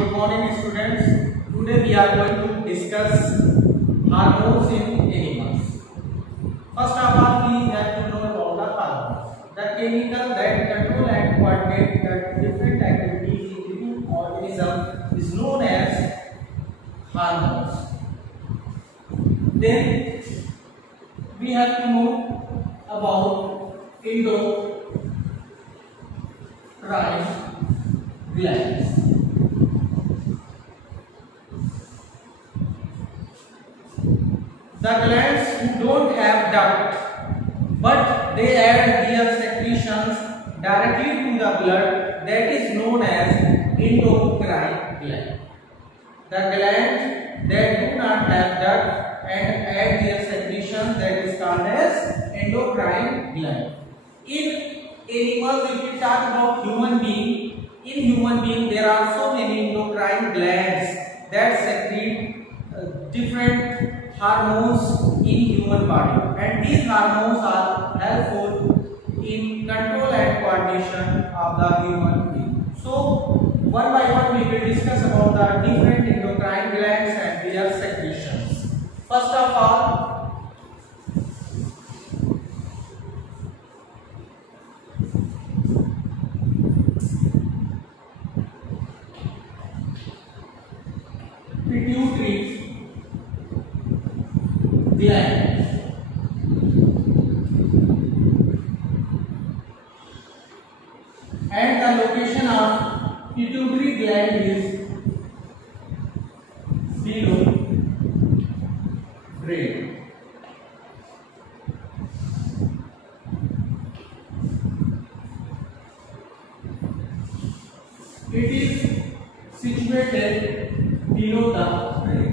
Good morning, students. Today we are going to discuss hormones in animals. First of all, we have to know about the hormones, the chemical that control and coordinate the different activities in living organism is known as hormones. Then we have to know about endocrine glands. The glands who don't have duct, but they add their secretions directly to the blood, that is known as endocrine gland. The glands that do not have duct and add their secretions, that is called as endocrine gland. In animals, if we talk about human being, in human being there are so many endocrine glands that secrete different hormones in human body, and these hormones are helpful in control and coordination of the human being. So one by one we will discuss about the different endocrine glands and their secretions. First of all, pituitary gland. And the location of pituitary gland is below brain. It is situated below the brain.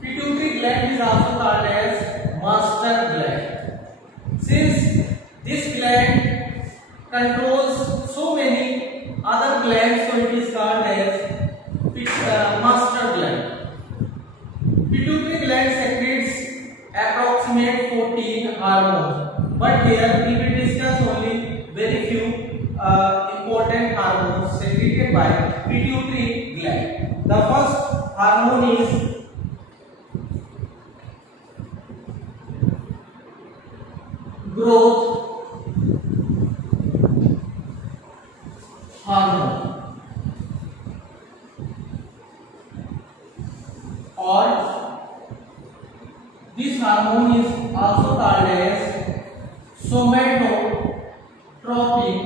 Pituitary gland is also called as master gland. Since this gland controls so many other glands, so it is called as master gland. Pituitary gland secretes approximate 14 hormones, but here we will discuss only very few important hormones secreted by pituitary gland. The first hormone is growth hormone, or this hormone is also called as somatotropic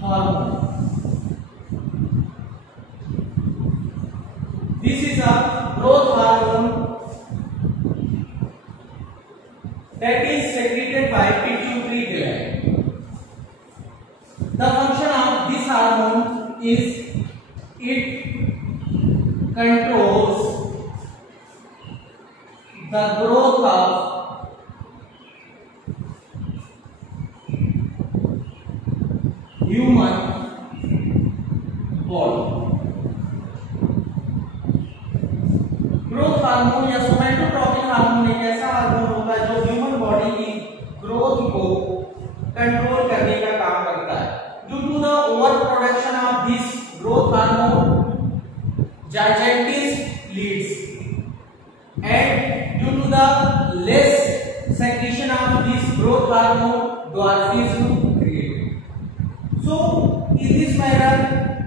hormone. This is a growth hormone that is secreted by pituitary gland. The function of this hormone is it controls the growth of human body. Growth hormone या somatotropic hormone एक ऐसा hormone होता है जो human body की growth को control करने का काम करता है. Due to the over production of this growth hormone, gigantism leads, and due to the less secretion of this growth hormone, dwarfism created. So in this manner,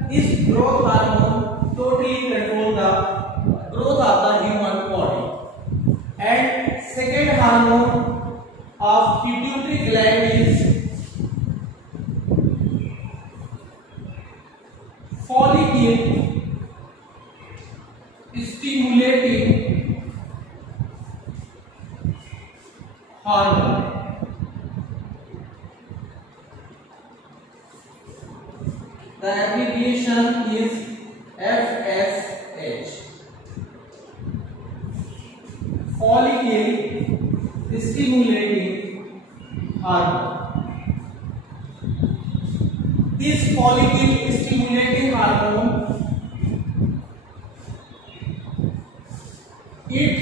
this growth hormone totally control the growth of the human body. And second hormone of pituitary gland is follicle stimulating hormone. The abbreviation is FSH. Follicle stimulating hormone. This follicle stimulating hormone, it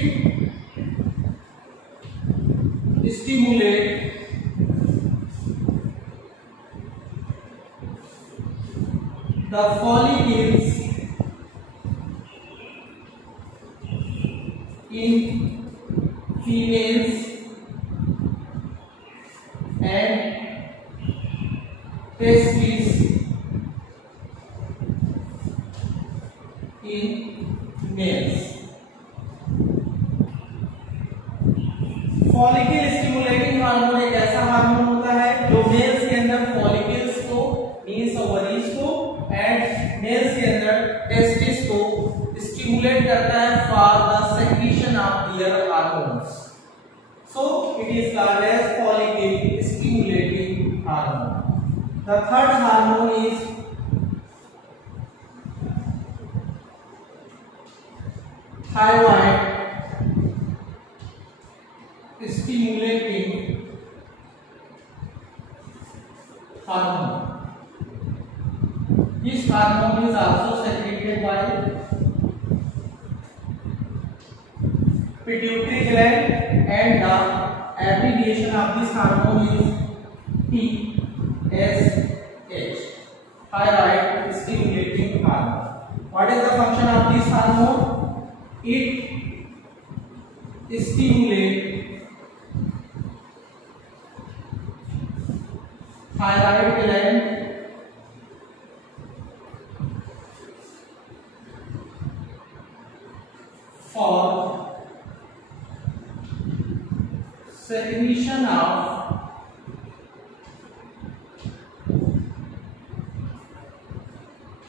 follicles in females and testes in males. Follicle stimulating hormone एक ऐसा hormone होता है जो mails के अंदर follicles को means ovaries को and males के अंदर टेस्टिस को स्टिमुलेट करता है for the secretion of their hormones. So it is called as follicle stimulating hormone. The third hormone is thyroid stimulating hormone. This hormone is also secreted by pituitary gland and the abbreviation of this hormone is TSH, thyroid stimulating hormone. What is the function of this hormone? It stimulates thyroid gland for secretion of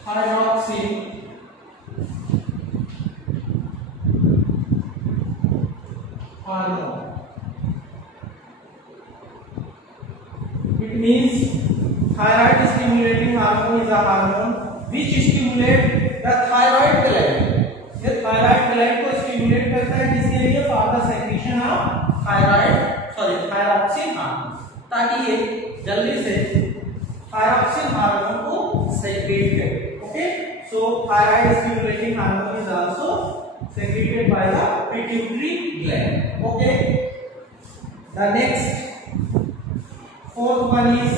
thyroxine hormone. It means thyroid stimulating hormone is a hormone which stimulates the thyroid gland. ये thyroid gland को stimulate करता है किसके लिए? For the secretion of thyroxine hormone, ताकि ये जल्दी से thyroxine hormone को secrete करे. Okay, so thyroid stimulating hormone is also secreted by the pituitary gland. Okay, the next fourth one is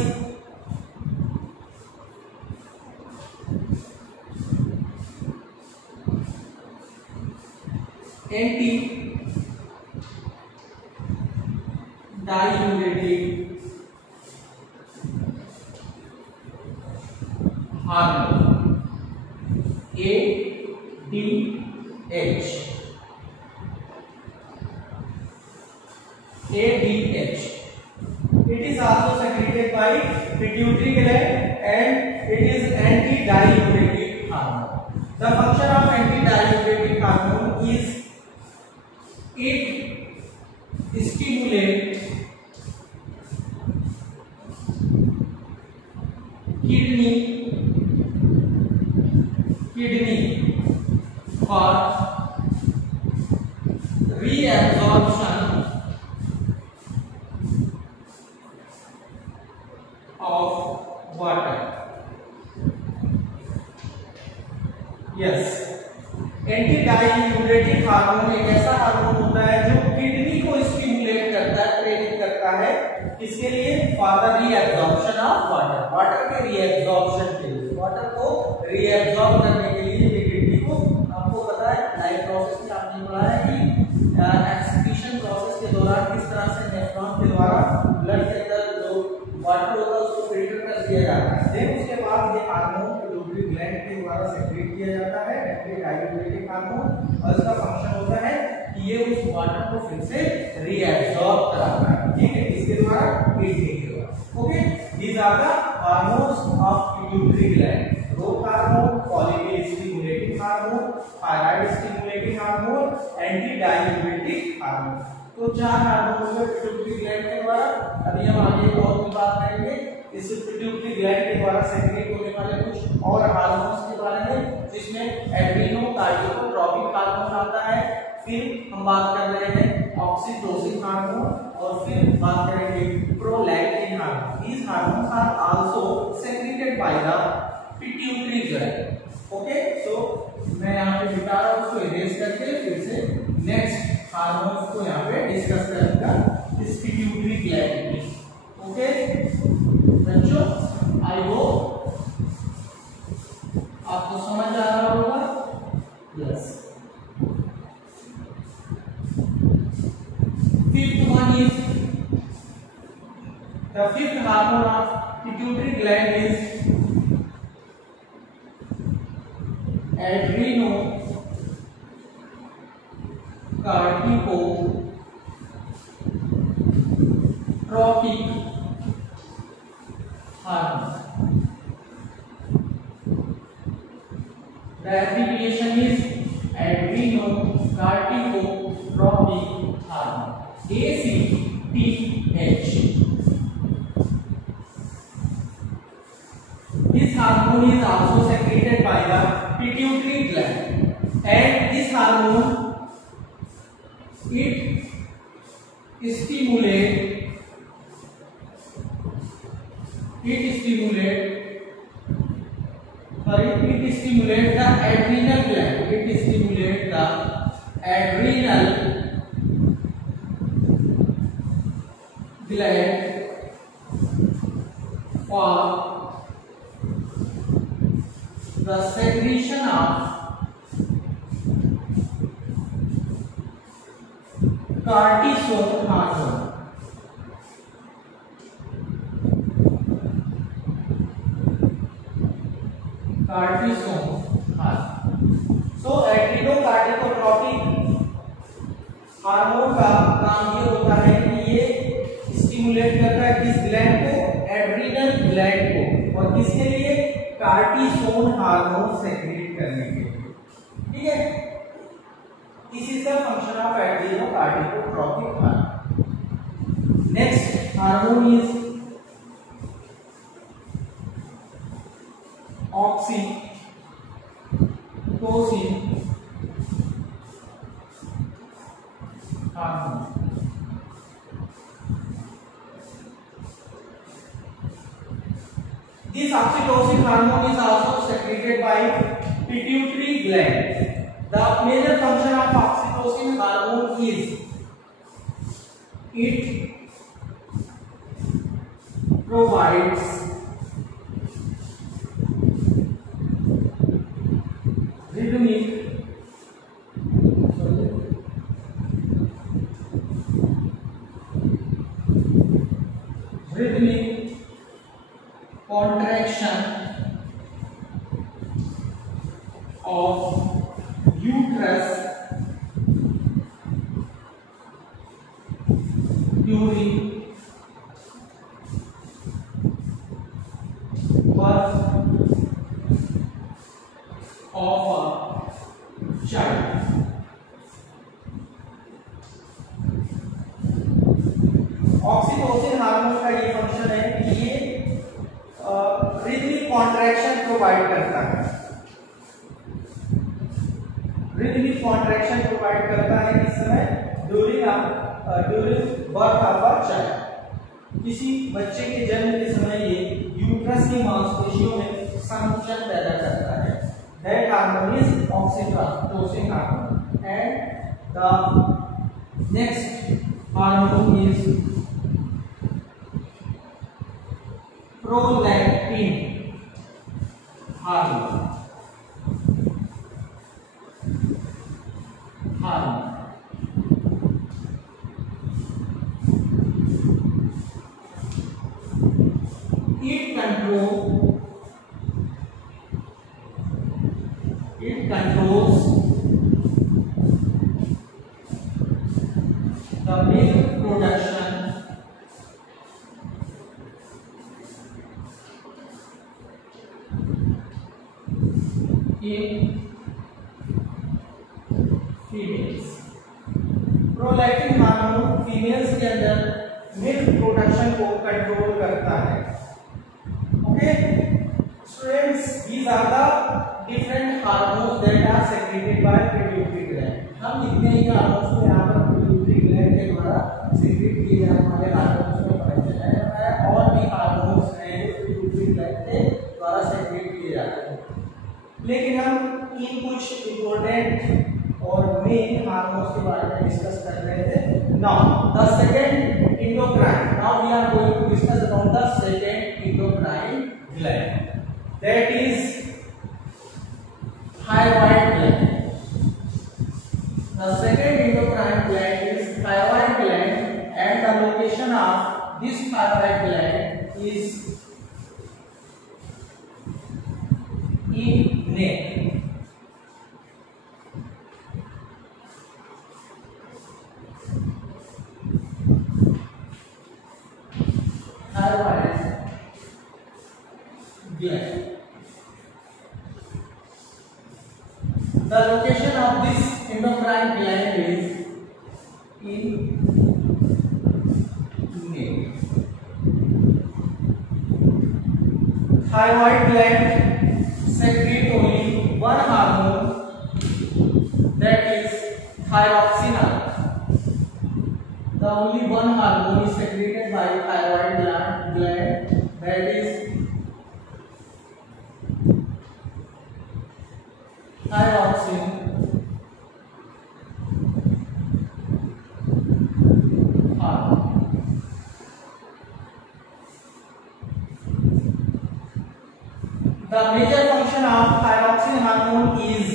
anti-diuretic hormone, ADH. It is also secreted by pituitary gland and it is anti-diuretic hormone. The function of anti-diuretic hormone is it stimulates kidney for reabsorption of water. Yes, anti-diuretic hormone एक ऐसा hormone होता है जो kidney को stimulate करता है, प्रेरित करता है. किसके लिए? For the reabsorption of water. Water के रीएब्जॉर्प्शन के लिए, वाटर को रीएब्जॉर्ब करने के लिए ये किडनी को, आपको पता है लाइफ प्रोसेस में आपने पढ़ा है कि एक्सक्रीशन प्रोसेस के दौरान किस तरह से नेफ्रॉन के द्वारा ब्लड के अंदर जो वाटर होता है उसको फिल्टर कर दिया जाता है. देन उसके बाद ये हार्मोन पिट्यूटरी ग्लैंड के द्वारा सेक्रेट किया जाता है, एंटी-डाययूरेटिक हार्मोन, और इसका फंक्शन होता है कि ये उस वाटर को फिर से रीएब्सॉर्ब कराता है. ठीक है, इसके द्वारा किडनी के द्वारा. Okay, these are the hormones of pituitary gland. Growth hormone, follicle stimulating hormone, thyroid stimulating hormone, antidiuretic hormone. तो चार हार्मोन है पिट्यूटरी ग्लैंड के द्वारा. अभी हम आगे और भी बात करेंगे इस पिट्यूटरी ग्लैंड के द्वारा सेक्रेट होने वाले कुछ और हार्मोन्स के बारे में, जिसमें एड्रेनोकार्डियोट्रोपिक हार्मोन आता है. फिर हम बात कर रहे हैं ऑक्सीटोसिन हार्मोन और फिर बात करेंगे prolactin hormone. These hormones are also secreted by the pituitary gland. Okay, so मैं यहाँ पे बिता रहा हूँ, उसको इरेज करके फिर से नेक्स्ट हार्मोन्स को यहाँ पे डिस्कस करेंगे इस पिट्यूटरी ग्लैंड में. ओके बच्चों, आई होप आपको समझ pituitary gland is adrenocorticotropic hormone. The abbreviation is adrenocorticotropic hormone, ACTH. This hormone is also secreted by the pituitary gland, and this hormone it stimulates the adrenal gland. It stimulates the adrenal gland for the secretion of cortisol hormone. So adrenocorticotropic hormone का काम ये होता है कि ये stimulate करता है किस ग्लैंड को, एड्रिनल ग्लैंड को, और किसके लिए, कार्टिसोन हार्मोन सेक्रेट करने के लिए। ठीक है, this is the function of adrenocorticotropic hormone. Next hormone is oxytocin hormone. This oxytocin hormone is also secreted by pituitary gland. The major function of oxytocin hormone is it provides rhythmic contraction of uterus during birth of a child. Oxytocin hormone का ये function है कि ये rhythmic contraction provide करता है, rhythmic contraction provide करता है किस समय, during birth of a child. किसी बच्चे के जन्म के समय ये यूट्रस की मांसपेशियों में संकुचन पैदा करता है। That hormone is oxytocin hormone. And the next hormone is prolactin hormone. It controls the milk production in females. Prolactin hormone females के अंदर मिल्क प्रोडक्शन को कंट्रोल करता है। Okay students, these are the different hormones that are secreted by pituitary gland. हम जितने ही hormones को यहाँ पर पिट्यूटरी ग्लैंड के द्वारा सेक्रेट किए जाने वाले हार्मोन्स में पढ़ा चला है, और भी हार्मोन्स हैं जो पिट्यूटरी ग्लैंड के द्वारा सेक्रेट किए जाते हैं। लेकिन हम इन कुछ इंपॉर्टेंट और मेन हार्मोन्स के बारे में डिस्कस कर रहे थे। Now the second endocrine, now we are going to discuss about the second endocrine gland, that is thyroid gland. The second endocrine gland is thyroid gland, and the location of this thyroid gland is The location of this endocrine gland is in neck. Thyroid gland secrete only one hormone, that is thyroxine. The only one hormone is secreted by thyroid gland, that is thyroxine. The major function of thyroxine hormone is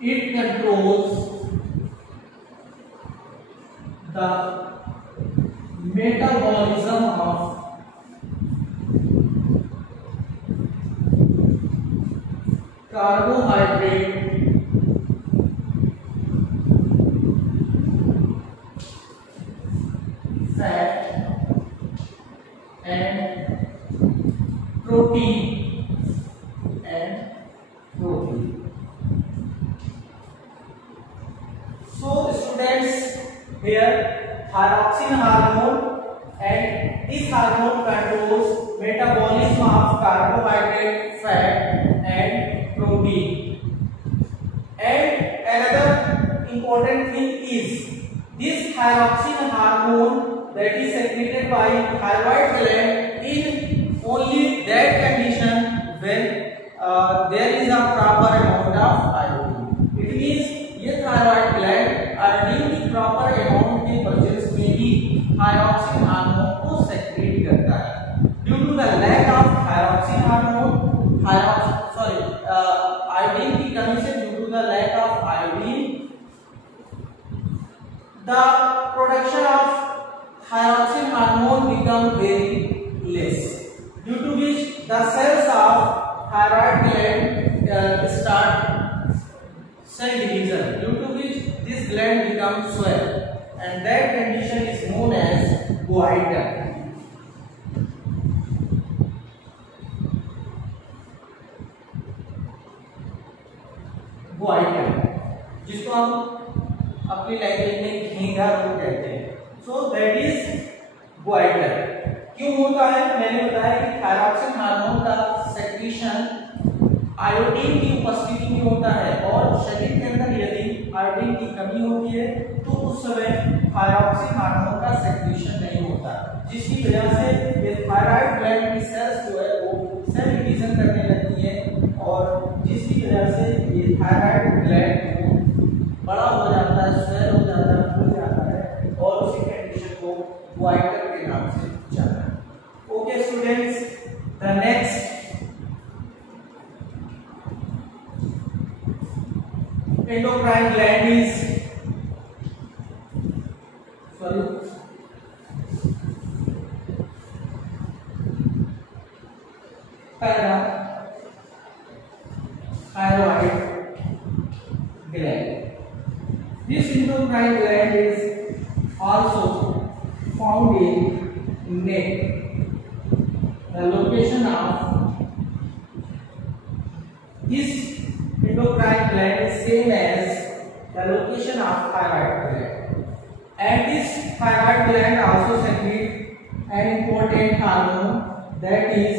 it controls the metabolism of carbohydrate, fat and protein. So students, here thyroxine hormone, and this hormone controls metabolism of carbohydrate, fat and protein. And another important thing is this thyroxine hormone that is secreted by thyroid gland in only that condition when there is a proper amount of iodine. It means ये thyroid gland iodine की proper amount के presence में ही thyroxine hormone को secrete करता है. Due to the lack of thyroxine hormone, iodine की कमी से, due to the lack of iodine, the production of thyroxine hormone become very less, due to which the cells of thyroid gland start cell division, due to which this gland becomes swell, and that condition is known as goiter. Goitre, जिसको हम अपनी language में घेंघा रोग कहते हैं. So that is goitre. क्यों होता है? मैंने बताया कि थायरॉक्सिन हार्मोन का सेक्रीशन आयोडीन की उपस्थिति में होता है, और शरीर के अंदर यदि आयोडीन की कमी होती है तो उस समय थायरॉक्सिन हार्मोन का सेक्रीशन नहीं होता, जिसकी वजह से ये थायराइड ग्लैंड की सेल्स जो है वो सेल डिवीजन करने लगती है, और जिसकी वजह से ये थायराइड ग्लैंड बड़ा हो जाता है, स्वेल हो जाता है, फूल जाता है, और उसी कंडीशन को गोइटर के नाम से जाना है. Okay students, the next endocrine gland is parathyroid gland. This endocrine gland is also found in neck. The location of this endocrine gland is same as the location of thyroid gland, and this thyroid gland also secretes an important hormone, that is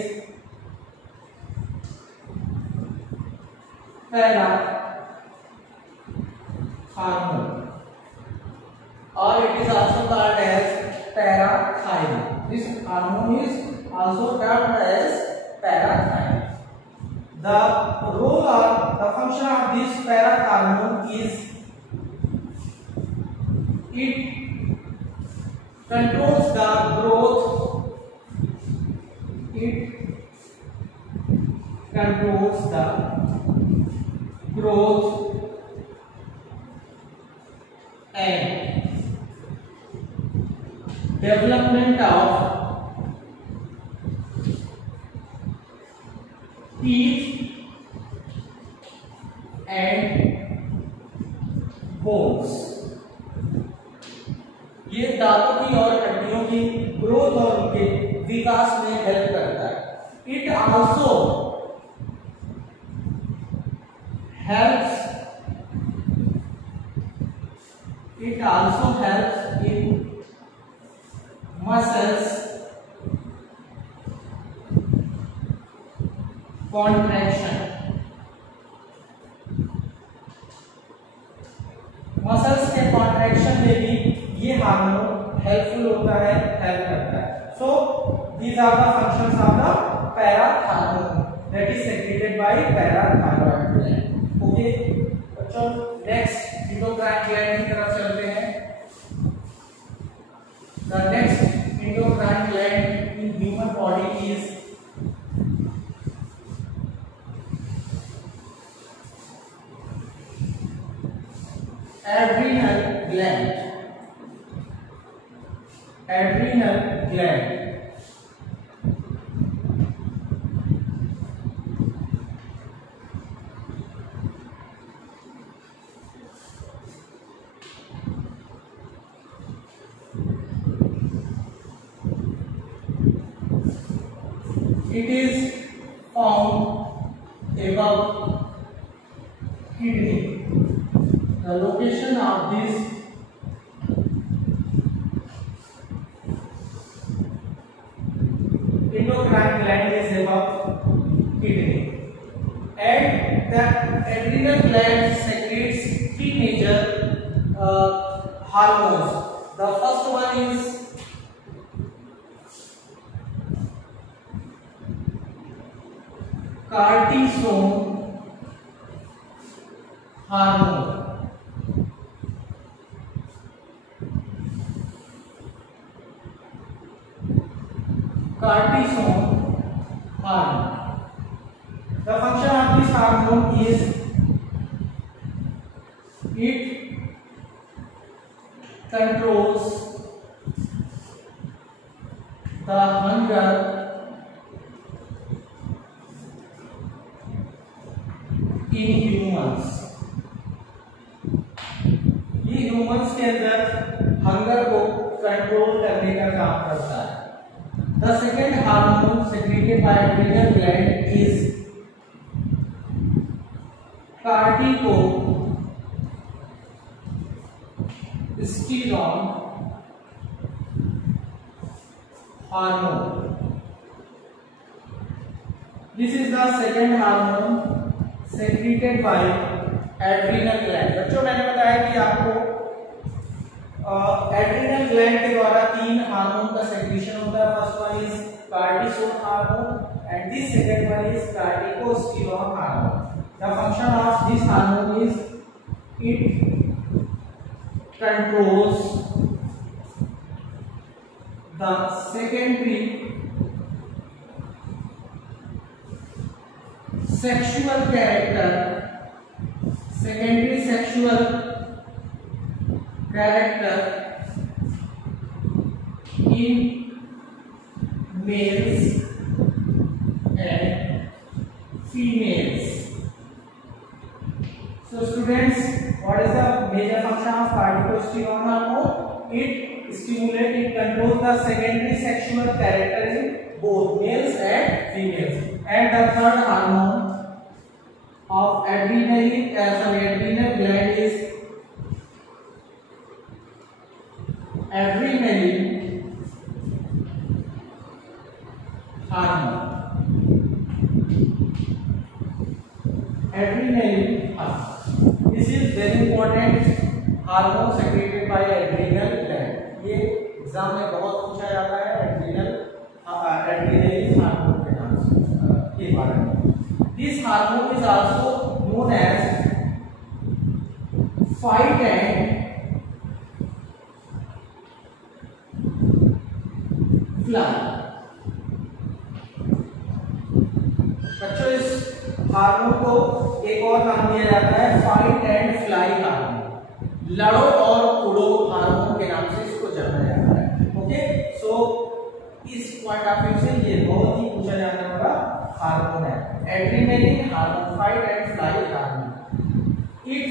parathyroid, or it is also called as parathyroid. This hormone is also termed as parathyroid. The role or the function of this parathyroid is it controls the growth. It controls the growth and development of teeth and bones. ये दांतों की और हड्डियों की growth और उनके विकास में help करता है. It also also helps in muscles contraction. Muscles के कॉन्ट्रैक्शन में भी ये हार्मोन हेल्पफुल होता है, हेल्प करता है. So these are the functions of the parathyroid that is secreted by parathyroid gland. Okay बच्चों, नेक्स्ट एंडोक्राइन ग्लैंड की तरफ चलते हैं. The next endocrine gland in human body is adrenal gland. Adrenal gland. It is found above kidney. The location of this endocrine gland is above kidney, and the adrenal gland secretes three major hormones. The first one is cortisone hormone. Cortisone hormone. The function of this hormone is it controls the hunger in humans. ये humans के अंदर hunger को control करने का काम करता है. The second hormone secreted by adrenal gland is corticosterone hormone. This is the second hormone secreted by adrenal gland. बच्चों, मैंने बताया कि आपको एड्रिनल ग्लैंड के द्वारा तीन हार्मोन का सेक्रेशन होता है. First one is cortisol hormone and this second one is corticosterone hormone. The function of this hormone is it controls the secondary sexual character in males and females. So students, what is the major function of corticosterone hormone? It stimulates, it controls the secondary sexual character in both males and females. And the third hormone of adrenal gland is adrenaline hormone. This is very important hormone secreted by adrenal gland. ये exam में बहुत पूछा जाता है adrenaline hormone के नाम से के बारे में. This hormone is also known as fight and fly. बच्चों, इस हार्मोन को एक और नाम दिया जाता है फाइट एंड फ्लाई हार्मोन. लड़ो और उड़ो हार्मोन के नाम से इसको जाना जाता है. ओके, सो इस पॉइंट ऑफ व्यू से ये बहुत ही पूछा जाने वाला हार्मोन है. Adrenaline hormone, fight and fly hormone. It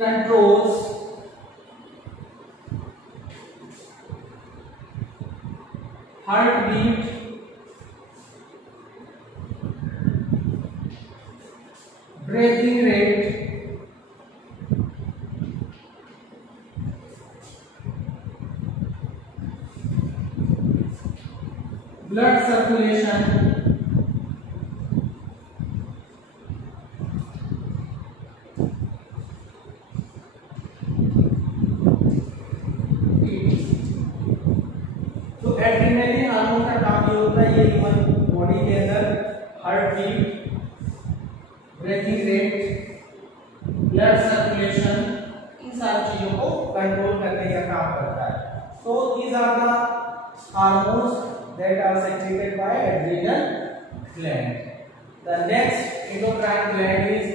controls heart beat, breathing rate circulation, तो एड्रेनालिन हार्मोन का काम ये होता है, ये ह्यूमन बॉडी के अंदर heart beat, breathing rate, blood circulation, इन सारी चीजों को कंट्रोल करने का काम करता है. So these are the hormones that are secreted by adrenal gland. The next endocrine gland is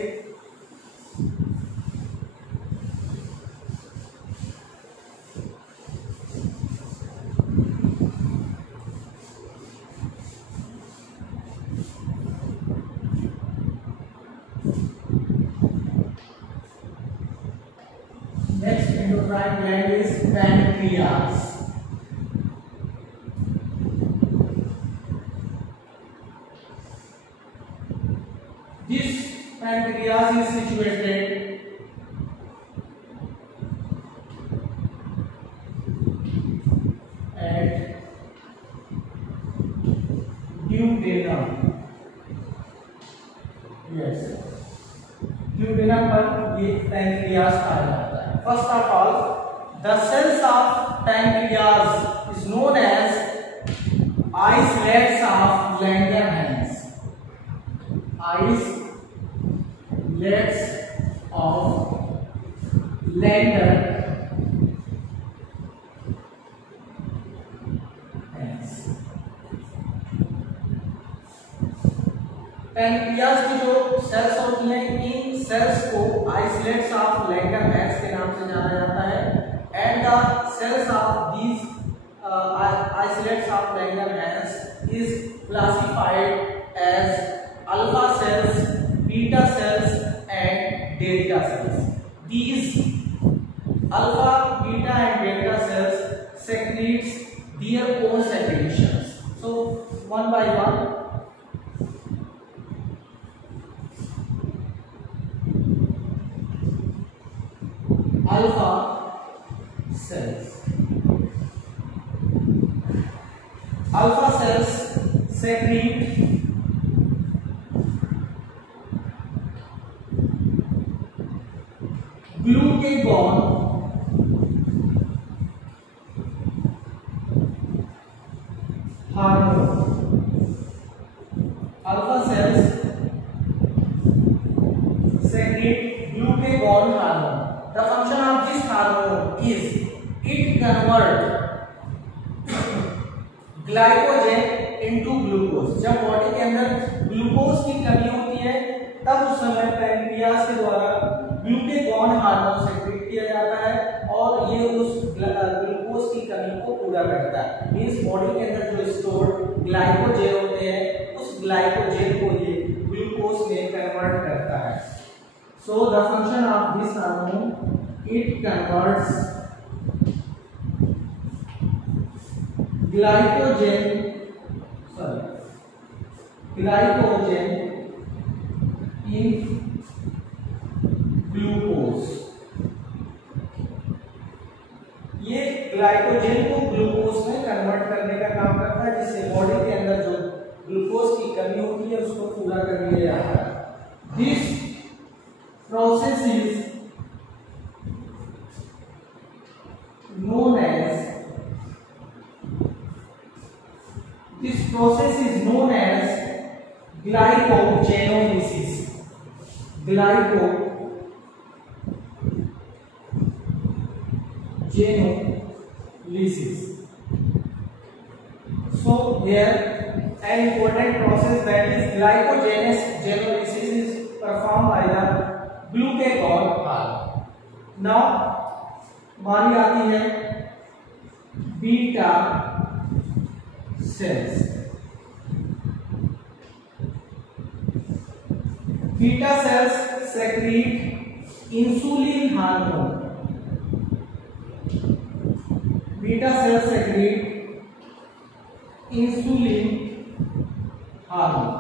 endocrine gland is pancreas. This pancreas is situated at duodenum. Yes, duodenum पर ये pancreas पाया जाता है. First of all, the cells of pancreas is known as islets of Langerhans. Islets of Langerhans. Pancreas की जो cells होती हैं, इन सेल्स को आइसोलेट्स ऑफ लैंगरहैंस के नाम से जाना जाता है. And the cells of these isolates of Langerhans is classified as alpha cells, beta cells and delta cells. These alpha, beta and delta cells secretes their own secretions. So one by one, alpha cells. Alpha cells secrete glucagon hormone. Alpha cells secrete glucagon hormone. The function of this hormone is it convert glycogen into glucose. जब body के अंदर glucose की कमी होती है तब उस समय पैनक्रियाज के द्वारा ग्लूकेगॉन हार्मोन सेक्रेट किया जाता है और ये उस ग्लूकोज की कमी को पूरा करता है. मींस बॉडी के अंदर जो स्टोर्ड ग्लाइकोजन होते हैं उस ग्लाइकोजन को ये ग्लूकोज में कन्वर्ट करता है. So the function of this hormone, it converts glycogen in glucose. ये ग्लाइकोजन को ग्लूकोज में कन्वर्ट करने का काम करता है जिससे बॉडी के अंदर जो ग्लूकोज की कमी होती है उसको पूरा कर लिया जाता है. This process is known as glycogenolysis. So here an important process, that is glycogenolysis, is performed by the glucagon hormone. Now हमारी आती है beta cells. Beta sales secrete insulin hormone. Beta cells secrete insulin hormone.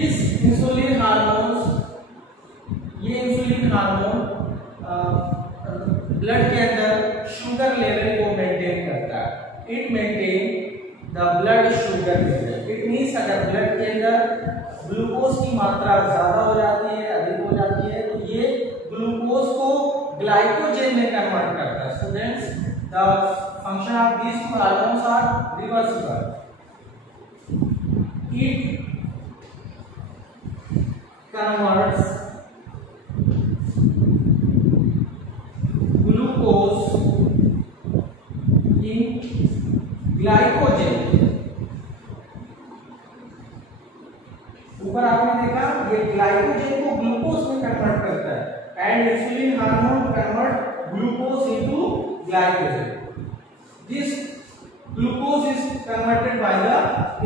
इस insulin hormones, ये insulin hormone blood के अंदर sugar level को maintain करता है। It maintain the blood sugar level. It means अगर ब्लड के अंदर ग्लूकोज की मात्रा ज्यादा हो जाती है, अधिक हो जाती है, तो ये ग्लूकोज को ग्लाइकोजन में कन्वर्ट करता है। Students, the function of these two hormones are reversible. It converts glucose in glycogen। ऊपर आपने देखा ये ग्लाइकोजन को ग्लूकोज में कन्वर्ट करता है and insulin hormone convert glucose into glycogen. This glucose is converted by the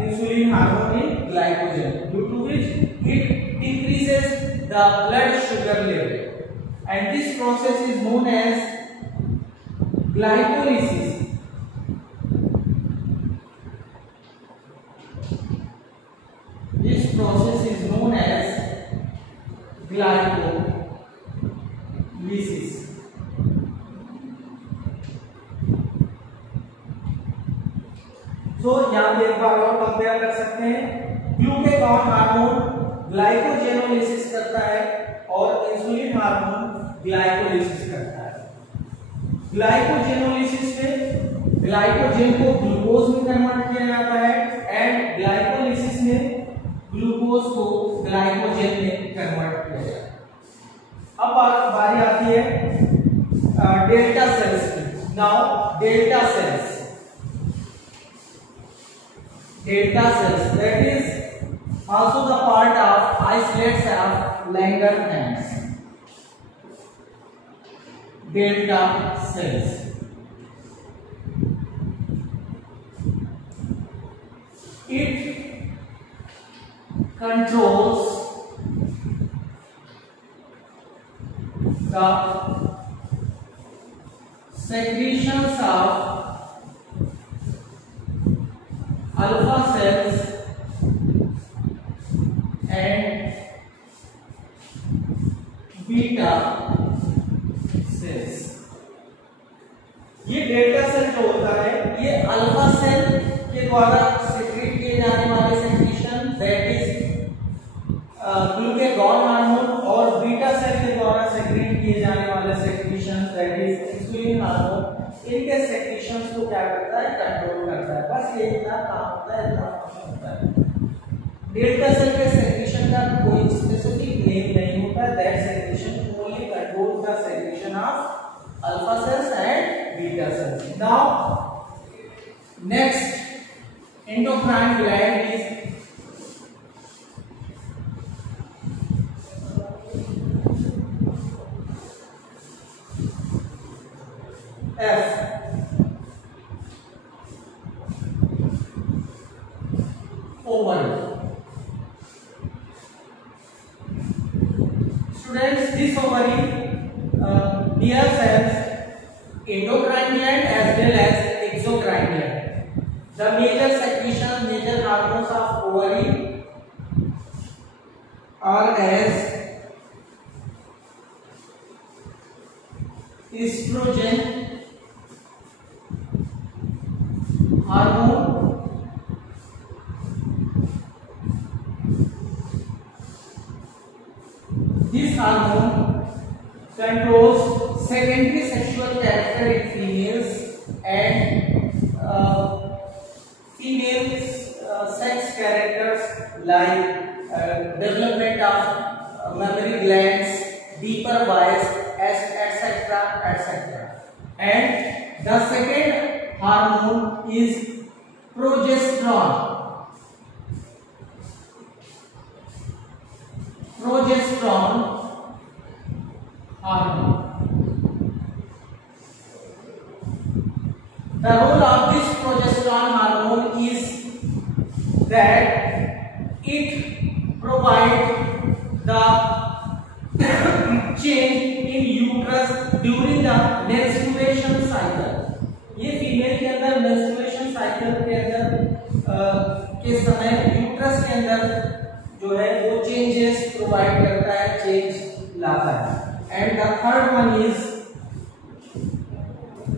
insulin hormone in glycogen, due to which it decreases the blood sugar level, and this process is known as glycolysis। This process is known as glycolysis। तो यहाँ पे एक बार और compare कर सकते हैं। Glucagon hormone glycogenolysis करता है और इंसुलिन हार्मोन ग्लाइकोलिसिस करता है। ग्लाइकोजेनोलिसिस में ग्लाइकोजन को ग्लूकोज में कन्वर्ट किया जाता है एंड ग्लाइकोलिसिस में ग्लूकोज को ग्लाइकोजन में कन्वर्ट किया जाता है। अब बारी आती है डेल्टा सेल्स की। Now delta sales, delta cells, that is also the part of islets of Langerhans। Delta cells, it controls the secretions of alpha cells and beta cells। ये डेल्टा सेल जो होता है ये अल्फा सेल के द्वारा secret किए जाने वाले secretion, that is glucagon hormone, और बीटा सेल के द्वारा सेक्रेट किए जाने वाले secretion, that is insulin hormone, इनके सेक्रेशंस को क्या करता है, कंट्रोल करता है। बस ये इतना काम होता है, इतना फंक्शन होता है। डेल्टा सेल के सेक्रेशन का कोई स्पेसिफिक नेम नहीं होता, that secretion only control the secretion of alpha cells and beta cells. Now next endocrine gland is F। Ovary। Students, this ovary bears as endocrine gland as well as exocrine gland। The major secretion, major hormones of ovary are as estrogen hormone, this hormone controls secondary sexual character in females and females sex characters like development of mammary glands, deeper voice, etc., etc. And the second hormone is progesterone। Progesterone hormone. The role of this progesterone hormone is that it provides the change in uterus during the menstruation cycle। ये female के अंदर menstruation cycle के अंदर के समय uterus के अंदर जो है वो चेंजेस प्रोवाइड करता है, चेंज लाता है। And the third one is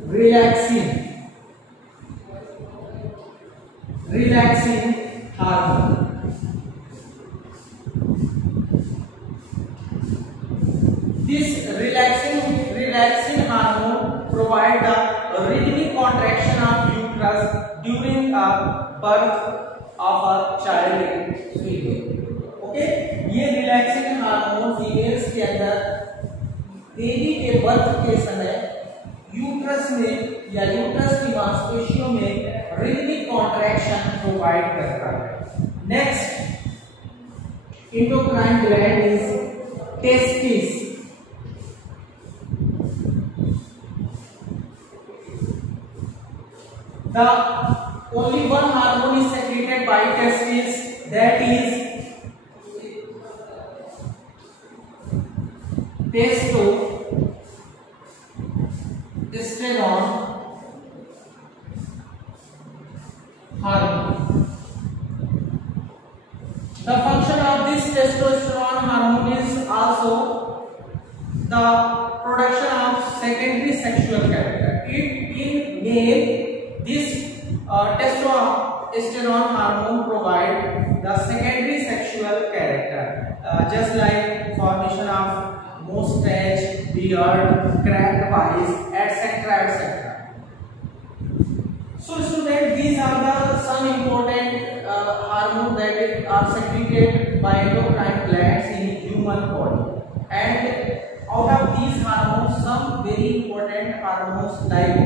relaxing hormone. This relaxing hormone provide the rhythmic contraction of uterus during a birth of a child in female. Okay, ये रिलैक्सिंग हार्मोन फीमेल्स के अंदर baby के birth के समय uterus में या uterus की मांसपेशियों में रिदमिक कॉन्ट्रैक्शन प्रोवाइड करता है. Next, endocrine gland is testis. The only one hormone is secreted by testis, that is testosterone hormone. The function of this testosterone hormone is also the production of secondary sexual character. In male, this testosterone hormone provide the secondary sexual character, just like formation of mustache, beard, cracked eyes, etc., etc. So students, these are the some important hormones that are secreted by endocrine glands in human body, and out of these hormones, some very important hormones like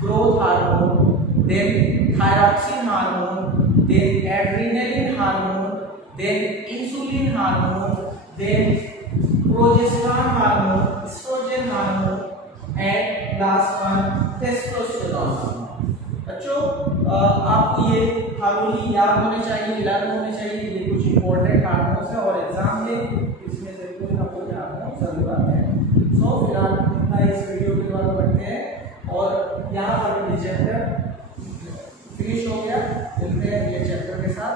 growth hormone, then thyroxine hormone, then adrenaline hormone, then insulin hormone, then progesterone hormone, estrogen hormone, and last one testosterone hormone. बच्चों, आपको ये hormone याद होने चाहिए, learn होने चाहिए. ये कुछ इंपॉर्टेंट हार्मोन्स है और एग्जाम में इसमें से कोई ना कोई हार्मोन जरूर आते हैं. सो फिलहाल इतना इस वीडियो के द्वारा बढ़ते हैं और यहाँ पर ये चैप्टर फिनिश हो गया. मिलते हैं अगले चैप्टर के साथ.